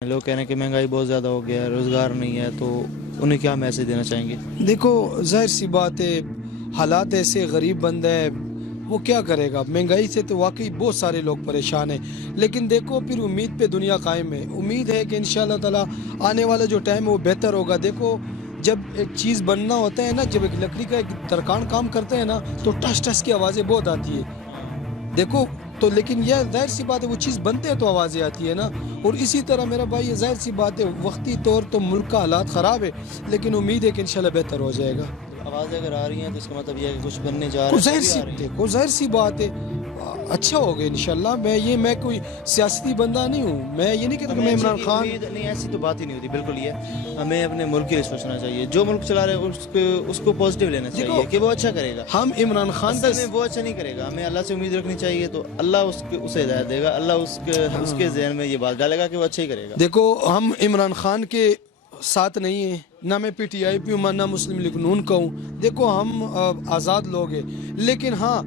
لوگ کہنے کہ مہنگائی بہت زیادہ ہو گیا ہے، روزگار نہیں ہے، تو انہیں کیا میسج دینا چاہیں گے؟ دیکھو ظاہر سی بات ہے، حالات ایسے، غریب بندہ ہے وہ کیا کرے گا؟ مہنگائی سے تو واقعی بہت سارے لوگ پریشان ہیں، لیکن دیکھو پھر امید پہ دنیا قائم ہے۔ امید ہے کہ انشاءاللہ تعالی آنے والا جو ٹائم ہے وہ بہتر ہوگا۔ دیکھو جب ایک چیز بننا ہوتا ہے نا، جب ایک لکڑی کا ایک ترکاں کام کرتے ہیں نا تو ٹس ٹس کی آوازیں بہت آتی ہے۔ دیکھو تو لیکن یہ ظاہر سی بات ہے، وہ چیز بنتے ہیں تو آوازیں آتی ہے نا۔ اور اسی طرح میرا بھائی یہ ظاہر سی بات ہے، وقتی طور تو ملک کا حالات خراب ہے، لیکن امید ہے کہ انشاءاللہ بہتر ہو جائے گا۔ آوازیں اگر آ رہی ہیں تو اس کا مطلب یہ ہے کہ کچھ بننے جا رہا ہے، تبھی آ رہی ہیں۔ دیکھو ظاہر سی بات ہے، اچھا ہوگا انشاءاللہ۔ میں کوئی سیاسی بندہ نہیں ہوں، میں یہ نہیں کہتا کہ میں عمران خان نہیں، ایسی تو بات ہی نہیں ہوتی، بالکل یہ ہمیں اپنے ملک کے لیے سوچنا چاہیے۔ جو ملک چلا رہے ہیں اس کو پازیٹیو لینا چاہیے کہ وہ اچھا کرے گا۔ ہم عمران خان اصل میں وہ اچھا نہیں کرے گا، ہمیں اللہ سے امید رکھنی چاہیے، تو اللہ اسے ہدایت دے گا، اللہ اس کے ذہن میں یہ بات ڈالے گا کہ وہ اچھا ہی کرے گا۔ دیکھو ہم عمران خان کے ساتھ نہیں ہیں، نہ میں پی ٹی آئی پی ہوں، نہ مسلم لیگ نون کا ہوں۔ دیکھو ہم آزاد لوگ ہیں، لیکن ہاں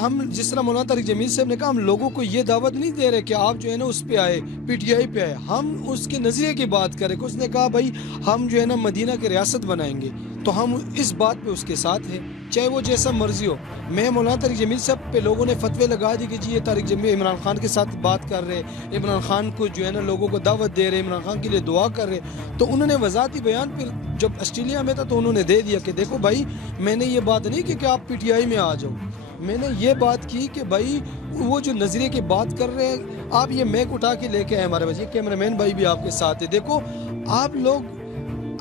ہم جس طرح مولانا طارق جمیل صاحب نے کہا، ہم لوگوں کو یہ دعوت نہیں دے رہے کہ آپ جو ہے نا اس پہ آئے، پی ٹی آئی پہ آئے۔ ہم اس کے نظریے کی بات کریں کہ اس نے کہا بھائی ہم جو ہے نا مدینہ کی ریاست بنائیں گے، تو ہم اس بات پہ اس کے ساتھ ہیں، چاہے وہ جیسا مرضی ہو۔ میں مولانا طارق جمیل صاحب پہ لوگوں نے فتوے لگا دی کہ جی یہ طارق جمیل عمران خان کے ساتھ بات کر رہے، عمران خان کو جو ہے نا لوگوں کو دعوت دے رہے، عمران خان کے لیے دعا کر رہے، تو انہوں نے وضاحتی بیان پھر جب آسٹریلیا میں تھا تو انہوں نے دے دیا کہ دیکھو بھائی میں نے یہ بات نہیں کی کہ آپ پی ٹی آئی میں آ جاؤ، میں نے یہ بات کی کہ بھائی وہ جو نظریے کی بات کر رہے ہیں، آپ یہ میک اٹھا کے لے کے آئے ہمارے بچے، کیمرہ مین بھائی بھی آپ کے ساتھ ہے۔ دیکھو آپ لوگ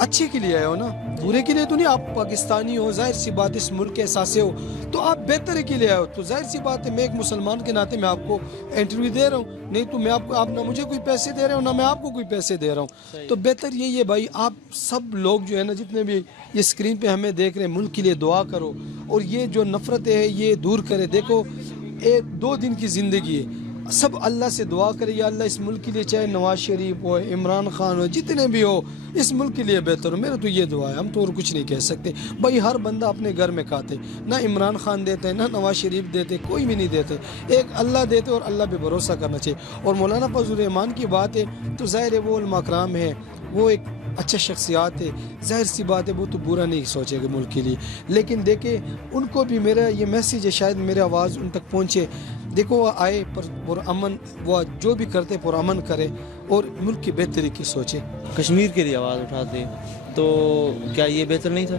اچھے کے لیے آئے ہو نا، برے کے لیے تو نہیں۔ آپ پاکستانی ہو، ظاہر سی بات اس ملک کے احساسے ہو، تو آپ بہتر کے لیے آئے ہو، تو ظاہر سی بات ہے میں ایک مسلمان کے ناطے میں آپ کو انٹرویو دے رہا ہوں، نہیں تو میں آپ نہ مجھے کوئی پیسے دے رہے ہو، نہ میں آپ کو کوئی پیسے دے رہا ہوں۔ تو بہتر یہی ہے بھائی، آپ سب لوگ جو ہے نا جتنے بھی یہ اسکرین پہ ہمیں دیکھ رہے ہیں، ملک کے لیے دعا کرو، اور یہ جو نفرت ہے یہ دور کرے۔ دیکھو ایک 2 دن کی زندگی ہے، سب اللہ سے دعا کرے، یا اللہ اس ملک کے لیے، چاہے نواز شریف ہو، عمران خان ہو، جتنے بھی ہو، اس ملک کے لیے بہتر ہو۔ میرا تو یہ دعا ہے، ہم تو اور کچھ نہیں کہہ سکتے بھائی۔ ہر بندہ اپنے گھر میں کھاتے، نہ عمران خان دیتے، نہ نواز شریف دیتے، کوئی بھی نہیں دیتے، ایک اللہ دیتے، اور اللہ پہ بھروسہ کرنا چاہیے۔ اور مولانا فضل الرحمان کی بات ہے تو ظاہر ہے وہ علماء کرام ہے، وہ ایک اچھا شخصیات ہے، ظاہر سی بات ہے وہ تو برا نہیں سوچے گا ملک کے لیے، لیکن دیکھیں ان کو بھی میرا یہ میسیج ہے، شاید میرے آواز ان تک پہنچے۔ دیکھو وہ آئے پرامن، وہ جو بھی کرتے پرامن کرے، اور ملک کی بہتری کی سوچے۔ کشمیر کے لیے آواز اٹھاتے تو کیا یہ بہتر نہیں تھا؟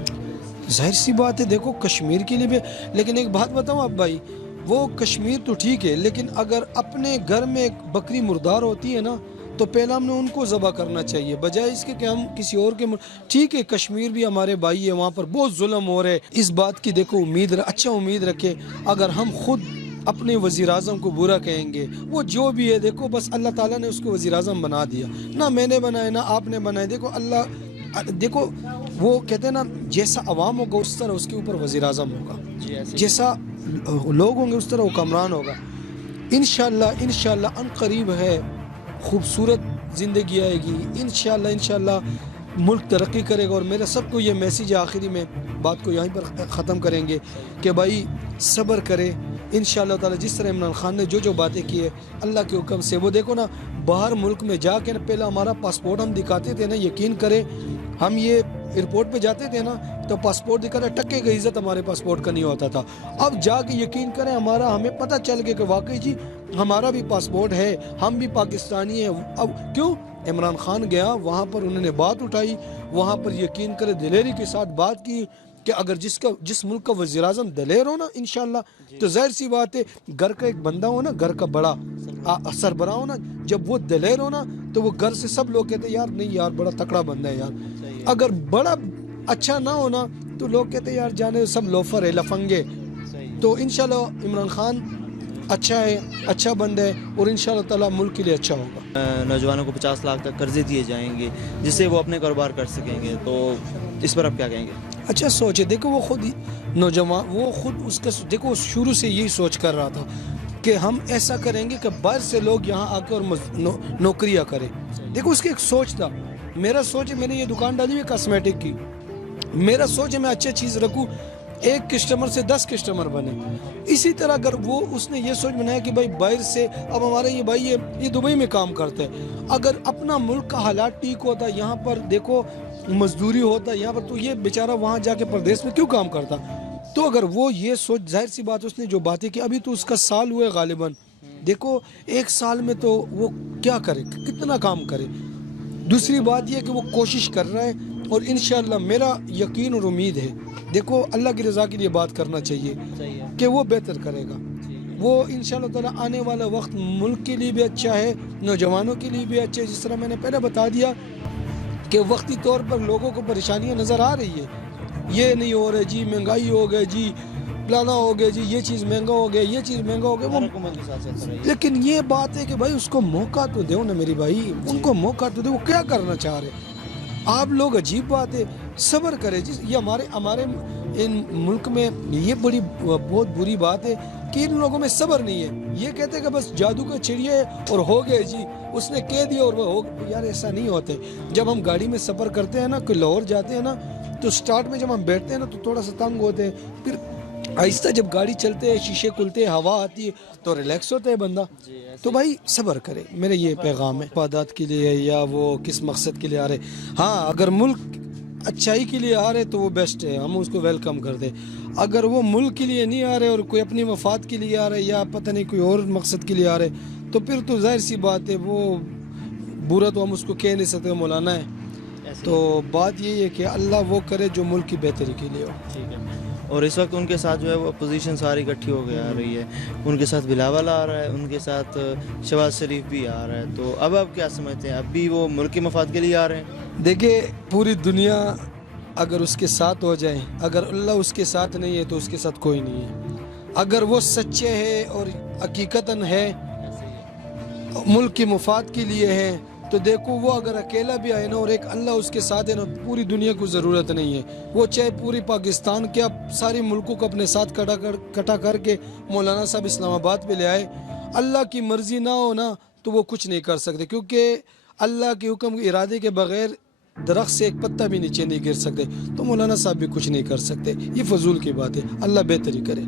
ظاہر سی بات ہے، دیکھو کشمیر کے لیے بھی، لیکن ایک بات بتاؤں اب بھائی، وہ کشمیر تو ٹھیک ہے، لیکن اگر اپنے گھر میں ایک بکری مردار ہوتی ہے نا تو پہلا ہم نے ان کو ذبح کرنا چاہیے، بجائے اس کے کہ ہم کسی اور کے ٹھیک ہے کشمیر بھی ہمارے بھائی ہے، وہاں پر بہت ظلم ہو رہے، اس بات کی دیکھو اچھا امید رکھے۔ اگر ہم خود اپنے وزیر اعظم کو برا کہیں گے، وہ جو بھی ہے دیکھو بس اللہ تعالیٰ نے اس کو وزیر اعظم بنا دیا، نہ میں نے بنایا نہ آپ نے بنایا۔ دیکھو اللہ، دیکھو وہ کہتے ہیں نا جیسا عوام ہوگا اس طرح اس کے اوپر وزیر اعظم ہوگا، جیسا لوگ ہوں گے اس طرح حکمران ہوگا۔ انشاءاللہ ان قریب ہے خوبصورت زندگی آئے گی، انشاءاللہ ملک ترقی کرے گا۔ اور میرا سب کو یہ میسیج ہے، آخری میں بات کو یہیں پر ختم کریں گے کہ بھائی صبر کرے، انشاءاللہ تعالی جس طرح عمران خان نے جو باتیں کی ہے اللہ کے حکم سے، وہ دیکھو نا باہر ملک میں جا کے نا پہلے ہمارا پاسپورٹ ہم دکھاتے تھے نا، یقین کرے ہم یہ ایئرپورٹ پہ جاتے تھے نا تو پاسپورٹ دکھاتے ٹکے کی عزت ہمارے پاسپورٹ کا نہیں ہوتا تھا۔ اب جا کے یقین کریں ہمیں پتہ چل گیا کہ واقعی جی ہمارا بھی پاسپورٹ ہے، ہم بھی پاکستانی ہیں۔ اب کیوں؟ عمران خان گیا وہاں پر، انہوں نے بات اٹھائی وہاں پر، یقین کرے دلیری کے ساتھ بات کی کہ اگر جس ملک کا وزیر اعظم دلیر ہو نا انشاءاللہ، تو ظاہر سی بات ہے گھر کا ایک بندہ ہو نا، گھر کا بڑا سربراہ ہو نا، جب وہ دلیر ہو نا تو وہ گھر سے سب لوگ کہتے ہیں یار نہیں یار بڑا تکڑا بندہ ہے یار۔ اگر بڑا اچھا نہ ہونا تو لوگ کہتے ہیں یار جانے سب لوفر ہے، لفنگے۔ تو انشاءاللہ عمران خان اچھا ہے، اچھا بندہ ہے، اور انشاءاللہ تعالی ملک کے لیے اچھا ہوگا۔ نوجوانوں کو 50 لاکھ تک قرضے دیے جائیں گے جس سے وہ اپنے کاروبار کر سکیں گے، تو اس پر آپ کیا کہیں گے؟ اچھا سوچ ہے، دیکھو وہ خود نوجوان، وہ خود اس کا دیکھو شروع سے یہی سوچ کر رہا تھا کہ ہم ایسا کریں گے کہ باہر سے لوگ یہاں آ کر نوکریاں کریں۔ دیکھو اس کی ایک سوچ تھا، میرا سوچ ہے، میں نے یہ دکان ڈالی ہوئی کاسمیٹک کی، میرا سوچ ہے میں اچھا چیز رکھوں، ایک کسٹمر سے 10 کسٹمر بنے. اسی طرح اگر وہ اس نے یہ سوچ بنایا کہ بھائی باہر سے اب ہمارے یہ بھائی یہ دبئی میں کام کرتے ہیں, اگر اپنا ملک کا حالات ٹھیک ہوتا, یہاں پر دیکھو مزدوری ہوتا یہاں پر, تو یہ بیچارہ وہاں جا کے پردیس میں کیوں کام کرتا. تو اگر وہ یہ سوچ, ظاہر سی بات اس نے جو باتیں کی, ابھی تو اس کا سال ہوئے غالباً, دیکھو ایک سال میں تو وہ کیا کرے, کتنا کام کرے. دوسری بات یہ کہ وہ کوشش کر رہا ہے اور انشاءاللہ میرا یقین اور امید ہے, دیکھو اللہ کی رضا کے لیے بات کرنا چاہیے کہ وہ بہتر کرے گا. وہ انشاءاللہ تعالی آنے والا وقت ملک کے لیے بھی اچھا ہے, نوجوانوں کے لیے بھی اچھا ہے. جس طرح میں نے پہلے بتا دیا کہ وقتی طور پر لوگوں کو پریشانیاں نظر آ رہی ہے, یہ نہیں ہو رہے جی, مہنگائی ہو گئے جی, پلانا ہو گیا جی, یہ چیز مہنگا ہو گیا, یہ چیز مہنگا ہو گیا. وہ لیکن یہ بات ہے کہ بھائی اس کو موقع تو دو نا میری بھائی, ان کو موقع تو دو, وہ کیا کرنا چاہ رہے. آپ لوگ عجیب بات ہے, صبر کرے جی. یہ ہمارے ان ملک میں یہ بہت بری بات ہے کہ ان لوگوں میں صبر نہیں ہے. یہ کہتے ہیں کہ بس جادو کا چڑیا ہے اور ہو گئے جی, اس نے کہہ دیا اور وہ ہو گئے. یار ایسا نہیں ہوتے. جب ہم گاڑی میں سفر کرتے ہیں نا, کوئی لاہور جاتے ہیں نا, تو سٹارٹ میں جب ہم بیٹھتے ہیں نا تو تھوڑا سا تنگ ہوتے ہیں, پھر آہستہ جب گاڑی چلتے ہیں, شیشے کھلتے ہیں, ہوا آتی ہے تو ریلیکس ہوتا ہے بندہ. تو بھائی صبر کرے, میرا یہ پیغام ہے. عبادات کے لیے یا وہ کس مقصد کے لیے آ رہے, ہاں اگر ملک اچھائی کے لیے آ رہے تو وہ بیسٹ ہے, ہم اس کو ویلکم کر دیں. اگر وہ ملک کے لیے نہیں آ رہے اور کوئی اپنی مفاد کے لیے آ رہے یا پتہ نہیں کوئی اور مقصد کے لیے آ رہے, تو پھر تو ظاہر سی بات ہے وہ برا تو ہم اس کو کہہ نہیں سکتے, مولانا ہے. تو بات یہی ہے کہ اللہ وہ کرے جو ملک کی بہتری کے لیے ہو. ٹھیک ہے. اور اس وقت ان کے ساتھ جو ہے وہ اپوزیشن ساری اکٹھی ہو کے آ رہی ہے. ان کے ساتھ بلاول آ رہا ہے, ان کے ساتھ شہباز شریف بھی آ رہا ہے. تو اب آپ کیا سمجھتے ہیں, اب بھی وہ ملک کے مفاد کے لیے آ رہے ہیں؟ دیکھیں پوری دنیا اگر اس کے ساتھ ہو جائے, اگر اللہ اس کے ساتھ نہیں ہے تو اس کے ساتھ کوئی نہیں ہے. اگر وہ سچے ہے اور حقیقتاً ہے ملک کے مفاد کے لیے ہے, تو دیکھو وہ اگر اکیلا بھی آئے نا اور ایک اللہ اس کے ساتھ ہے نا, پوری دنیا کو ضرورت نہیں ہے. وہ چاہے پوری پاکستان کے سارے ملکوں کو اپنے ساتھ کٹا کر کے مولانا صاحب اسلام آباد پہ لے آئے, اللہ کی مرضی نہ ہو نا تو وہ کچھ نہیں کر سکتے. کیونکہ اللہ کے حکم کے ارادے کے بغیر درخت سے ایک پتا بھی نیچے نہیں گر سکتے. تو مولانا صاحب بھی کچھ نہیں کر سکتے. یہ فضول کی بات ہے, اللہ بہتری کرے.